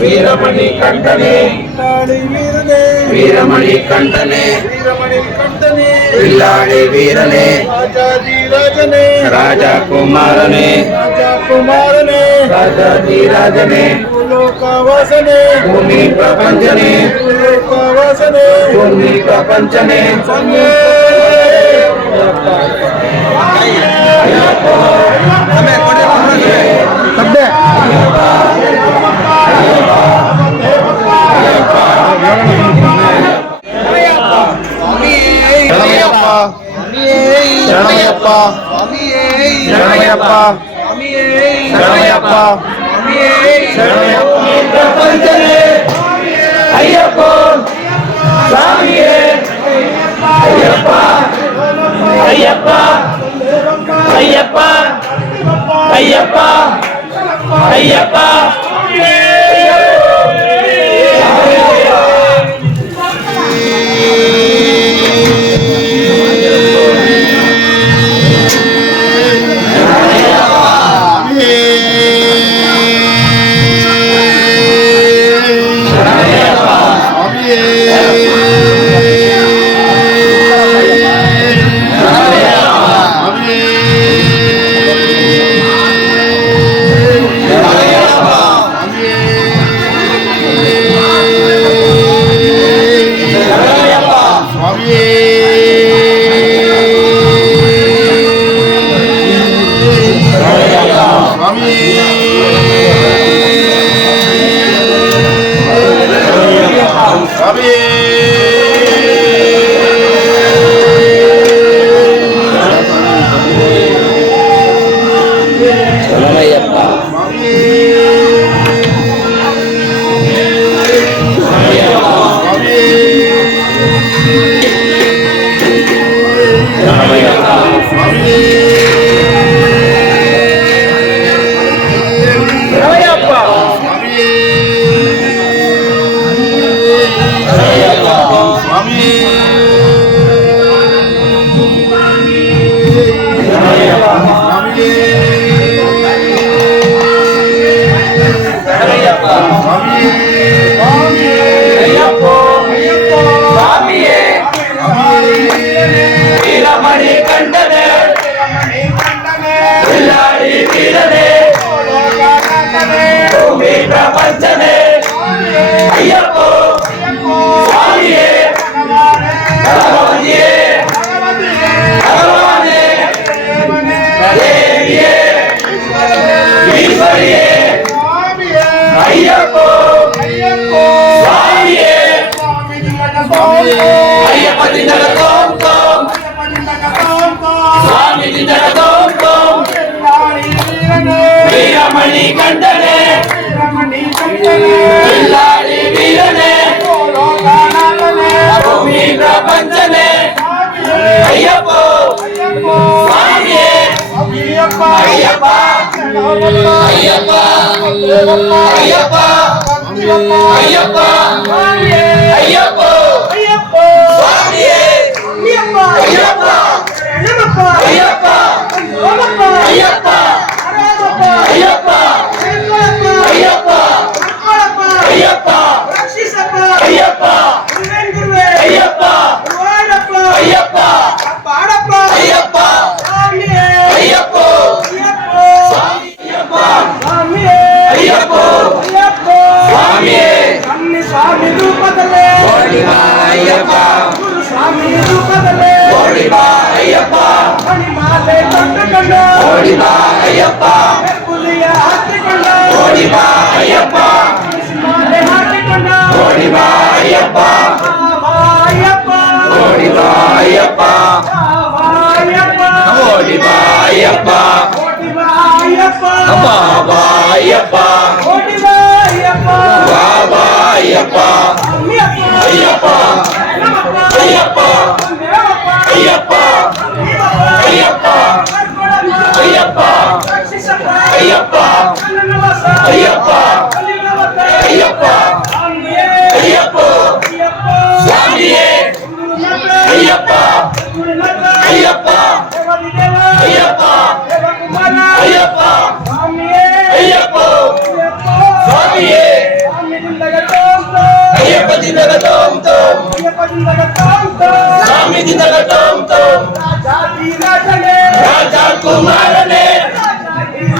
वीरमणि कंटने वीरमणि कंटने वीरमणि वीरने राजने राजा कुमार ने राजा कुमार राजने भूमि प्रपंचने भूमि प्रपंचने संगे சரணையப்பா சரணையப்பா சரணையப்பா ஐயப்பா. சாமியே. Ayyappa. Ayyappa. Ayyappa. Ayyappa. Ayyappa. no me llamaba. Veeramani கண்டனே பிள்ளாடி வீரனே பூமி பிரபஞ்சனே ஐயப்போ ஐயப்பா ஐயப்பா ஐயப்பா ஐயப்பா ஓடிவா ஐயப்பா. ஓடிவா ஐயப்பா. ஓடிவா ஐயப்பா. ஓடிவா ஐயப்பா. ஓடிவா Ayyappa. Baba Ayyappa. Baba Swami Jindagatam Tam Jati Rajane Raja Kumarane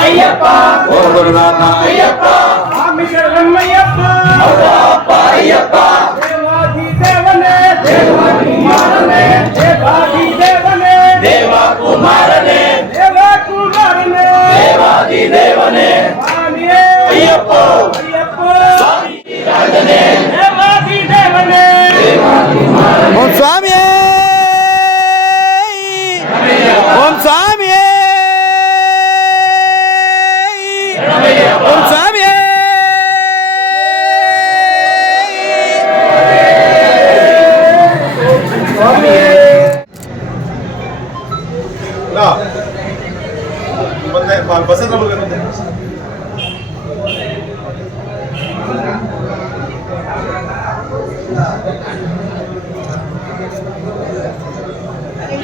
Ayyappa! ஓ குருநாதா! ஐயப்பா! ஐயப்பா! ஐயப்பா!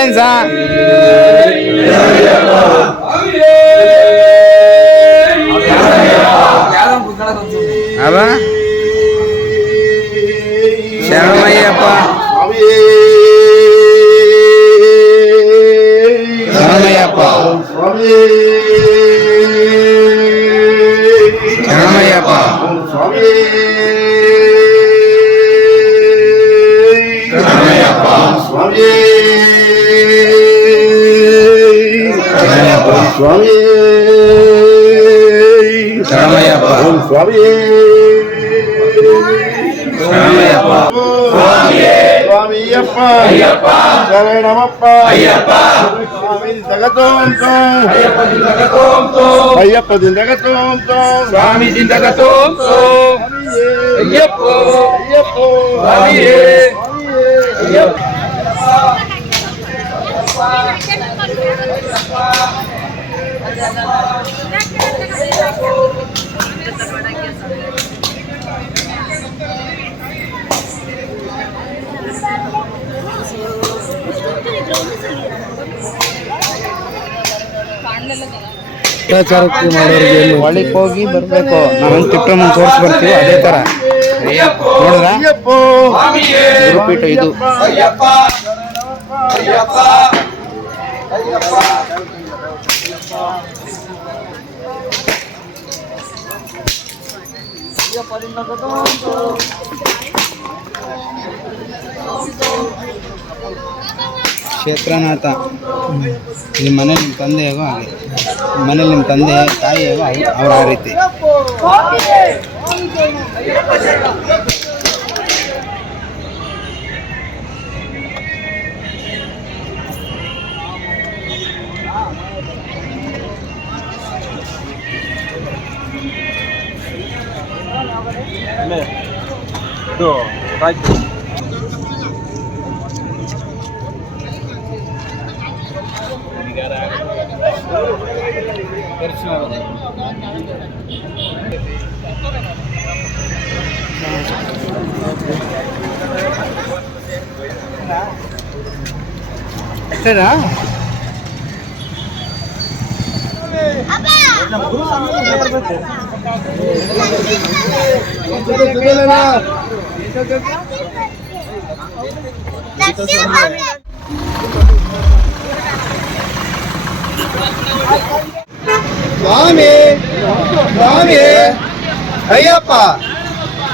சைலன்ஸா அதான் சரணையப்பா சரணையப்பா சரணையப்பா சரணையப்பா Swami. Ramayapa. Om Swami. Ramayapa. Swami. Swami Yappa. Ayappa. Jare Namappa. Ayappa. స్వామి జిందగతో స్వామి జిందగతో స్వామి ಅತ್ಯಾಚಾರಕ್ಕೆ ಮಾಡೋರಿಗೆ ಒಳಗೆ ಹೋಗಿ ಬರಬೇಕು. ನಾವೊಂದು ತಿಪ್ಪಮ್ಮನ ತೋರಿಸಿ ಬರ್ತೀವಿ ಅದೇ ಥರ ನೋಡಿದ್ರ ಗುರುಪೀಠ ಇದು. ಕ್ಷೇತ್ರನಾಥ ನಿಮ್ಮ ಮನೇಲಿ ನಿಮ್ಮ ತಂದೆ ಹೇಗೋ ಹಾಗೆ ಮನೇಲಿ ನಿಮ್ಮ ತಂದೆ ತಾಯಿ ಹೇಗೋ ಅವ್ರು- ಅವ್ರು ಆ ರೀತಿ Ini. Tuh, tadi. Terus. Apa? சுவாமி சுவாமி ஐயப்பா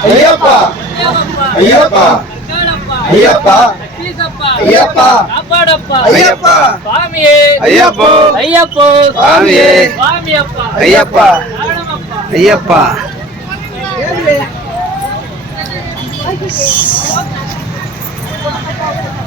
ஐயப்பா. ஐயப்பா. ஐயப்பா. ஐயப்பா. ஐயப்பா. ஐயப்போ. ஐயப்போ. ஐயப்பா. Ayyappa Thank you.